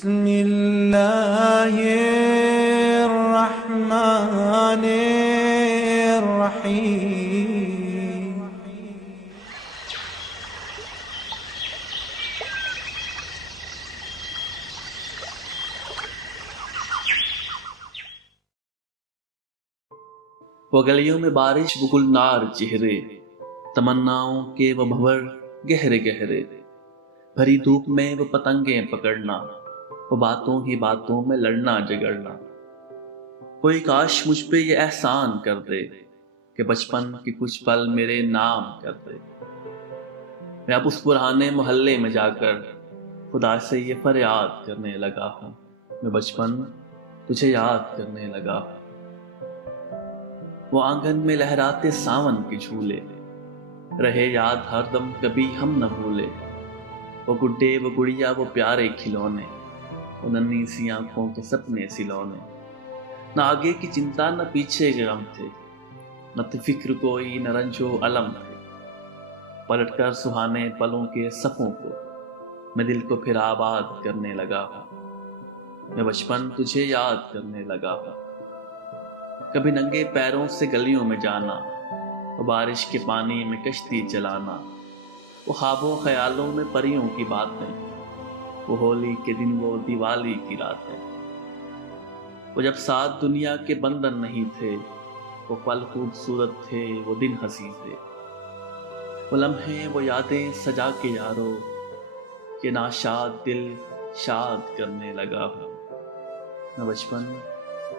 بسم اللہ الرحمن الرحیم۔ وہ گلیوں میں بارش وہ گلنار چہرے، تمناؤں کے وہ بھور گہرے گہرے، بھری دھوپ میں وہ پتنگیں پکڑنا، وہ باتوں ہی باتوں میں لڑنا جگڑنا۔ کوئی کاش مجھ پہ یہ احسان کر دے کہ بچپن کے کچھ پل میرے نام کر دے۔ میں اب اس پرانے محلے میں جا کر خدا سے یہ فریاد کرنے لگا ہوں، میں بچپن تجھے یاد کرنے لگا ہوں۔ وہ آنگن میں لہراتے ساون کے جھولے رہے یاد ہر دم، کبھی ہم نہ بھولے۔ وہ گڈے وہ گڑیا وہ پیارے کھلونے، وہ ننھی سی آنکھوں کے سپنے سلونے۔ نہ آگے کی چنتا نہ پیچھے کے غم تھے، نہ تھی فکر کوئی نہ رنج و الم تھے۔ پلٹ کر سہانے پلوں کے صفوں کو میں دل کو پھر آباد کرنے لگا ہوں، میں بچپن تجھے یاد کرنے لگا ہوں۔ کبھی ننگے پیروں سے گلیوں میں جانا، وہ بارش کے پانی میں کشتی چلانا، وہ خوابوں خیالوں میں پریوں کی باتیں، وہ ہولی کے دن وہ دیوالی کی راتیں۔ وہ جب ساتھ دنیا کے بندن نہیں تھے، وہ پل خوبصورت تھے، وہ دن حسین تھے۔ وہ لمحے وہ یادیں سجا کے یارو، کہ ناشاد دل شاد کرنے لگا ہوں، میں بچپن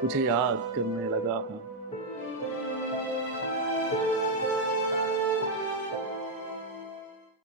تجھے یاد کرنے لگا ہوں۔